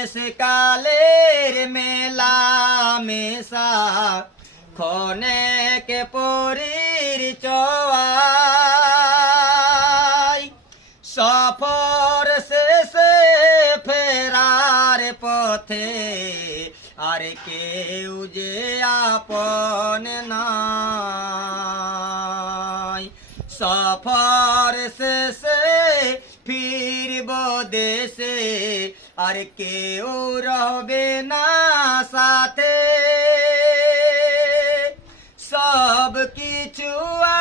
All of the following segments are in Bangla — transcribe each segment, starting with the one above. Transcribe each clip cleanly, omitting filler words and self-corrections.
দেশ কালের মেলা মেশা ক্ষণেক পরিচয় সফর শেষে ফেরার পথে আর কেউ যে আপন নাই সফর শেষে ফিরব দেশে আর কেউ রবে না সাথে সব কিছু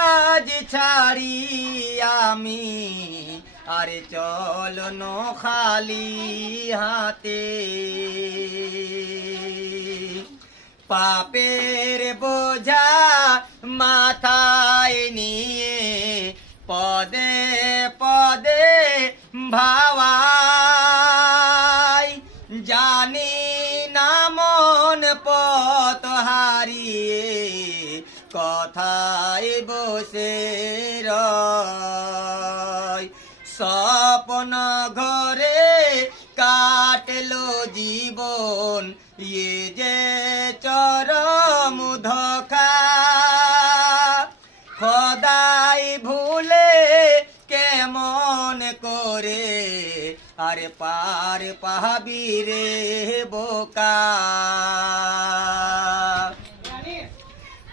আজ ছাড়ি আমি আর চলনো খালি হাতে পাপের বোঝা মাথায় নিয়ে পদে পদে ভাবাই জানি না মন পথ হারিয়ে কথায় বসে রয় স্বপ্ন ঘরে কাটলো জীবন এ যে চরম ধোঁকা খোদাই ভুলে কেমন করে আর পার পাবি রে বোকা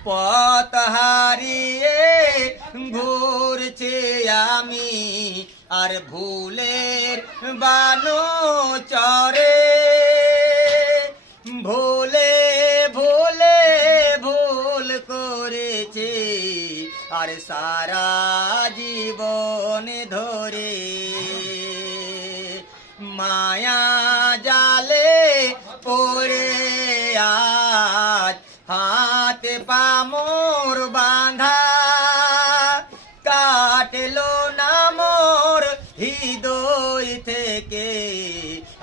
পথ হারিয়ে ঘুরছে আমি আর ভুলের বানো চরে ভুলে ভুলে ভুল করেছে আর সারা জীবন ধরে মায়া জালে পড়ে আজ হাত পা মোর বাঁধা কাটলো না মোর হৃদয় থেকে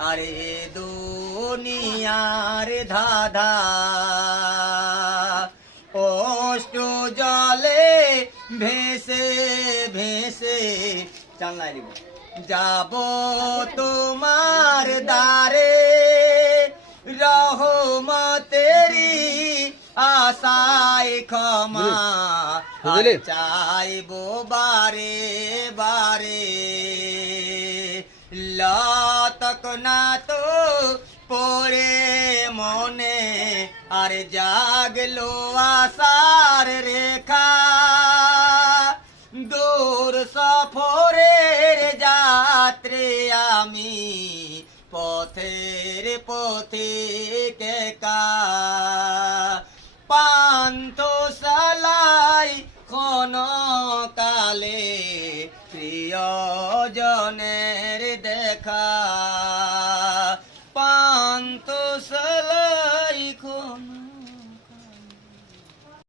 আরে দুনিয়ার ধাঁধা অষ্ট জলে ভেসে ভেসে চালাই দিব যাব তোমার দ্বারে রহমতেরি আশায় ক্ষমা চাইবো বারে বারে লতক না তো পড়ে মনে আর জাগলো আশার রেখা দূর সফরের যাত্রে আমি পথের পথিকে পান্থ সালাই ক্ষণ কালে প্রিয়জনের